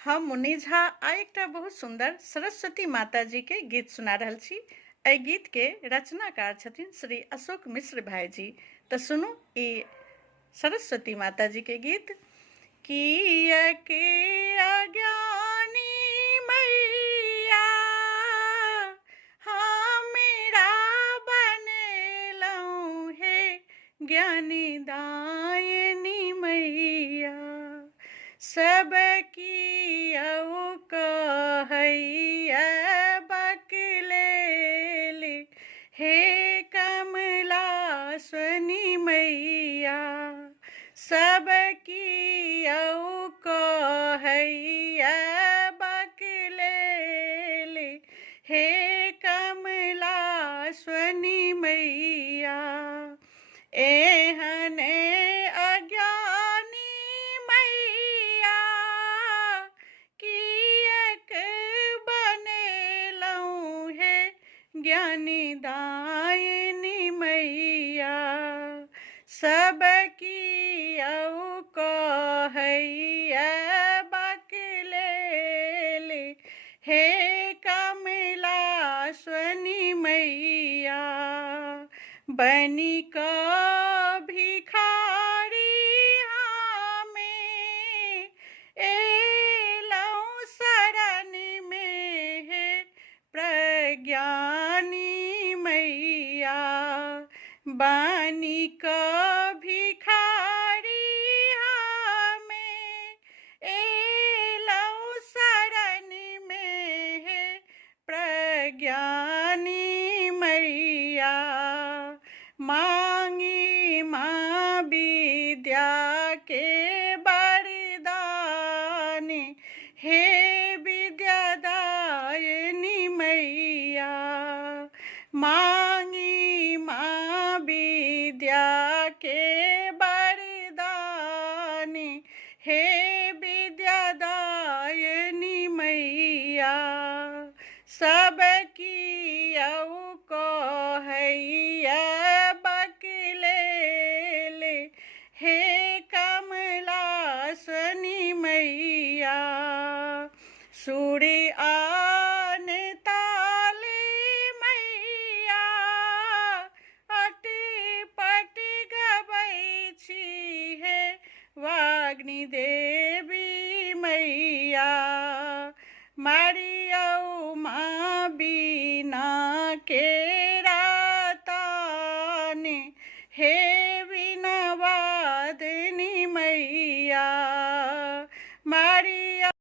हम मुन्नी झा आ एकटा बहुत सुंदर सरस्वती माता जी के गीत सुना रहल छी। एहि गीत के रचनाकार छथिन श्री अशोक मिश्र भाई जी। तो सुनू ई सरस्वती माता जी के गीत। कियक अज्ञानी मैया हमरा बनेलहुँ हे ज्ञानी दायनी मैया। सब कियौ कहैया बकलेल हे कमला स्वनी मैया। सब कियौ कहैया बकलेल हे कमला स्वनी मैया। एहने अज्ञानी मैया कियक बनेलहुँ हे ज्ञानी दायनी मैया। सब कियौ कहैया बकलेल हे कमला स्वनी मैया। बनिक भिखारी हमें एलहुँ शरण में हे प्रज्ञानी मैया। बनिक भिखारी हमें एलहुँ शरण में हे प्रज्ञानी मैया। मांगी माँ विद्या के वरदान हे विद्यादायनी मैया। मांगी माँ विद्या के वरदान हे विद्यादायनी मैया। सब कियौ कहैया बकलेल हे कमला स्वनी मैया। सुर आन ताले मैया अटपट गबै छी हे वाग्नी देवी मैया। मारियौ माँ बीना के